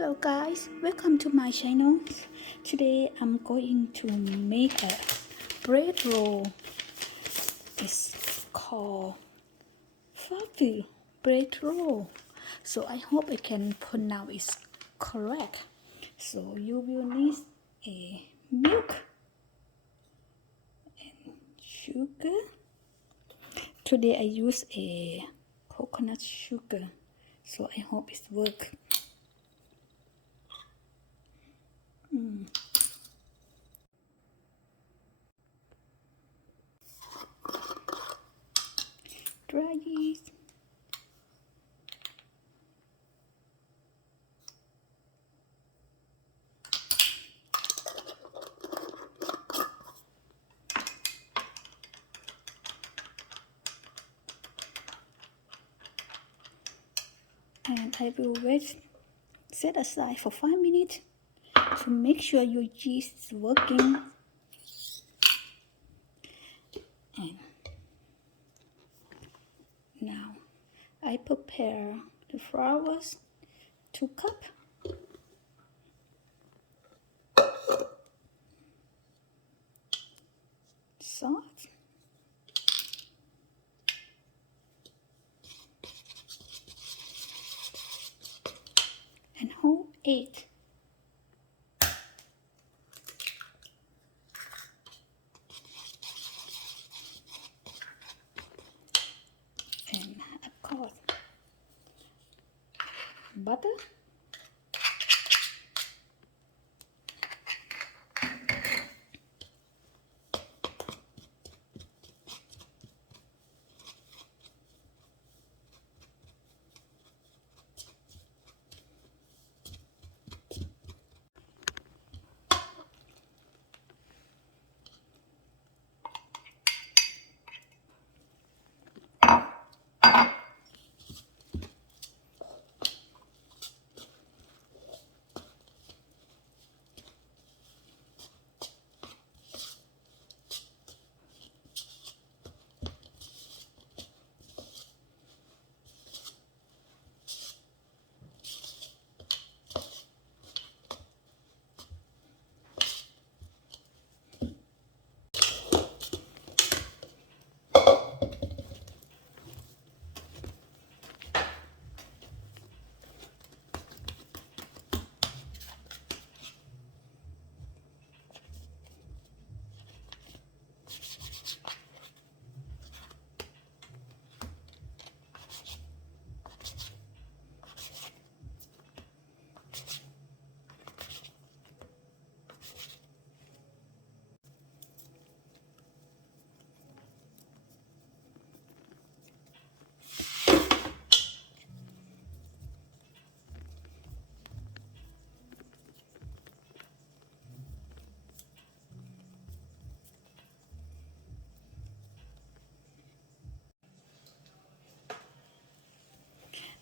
Hello guys, welcome to my channel. Today I'm going to make a bread roll. It's called fluffy bread roll. So I hope I can pronounce it correct. So you will need a milk and sugar. Today I use a coconut sugar. So I hope it works. Dry yeast. And I will set aside for 5 minutes to make sure your yeast is working. And now I prepare the flours, 2 cups, salt, and whole egg. And of course butter,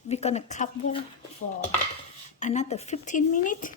we're gonna cover for another 15 minutes.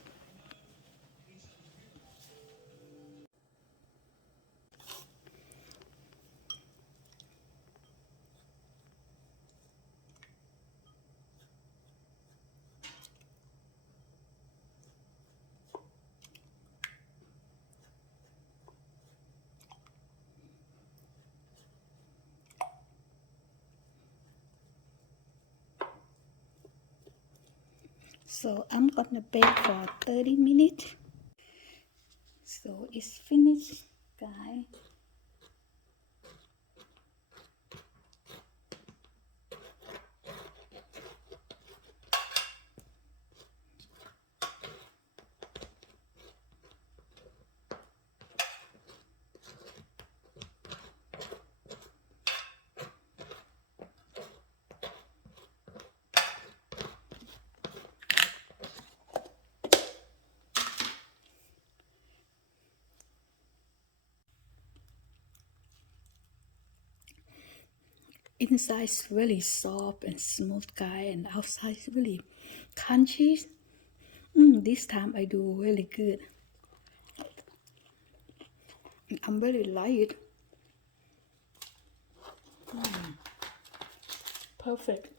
So I'm gonna bake for 30 minutes. So it's finished, guys. Inside is really soft and smooth, guys, and outside is really crunchy. This time I do really good. I'm really like it. Perfect.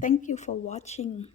Thank you for watching.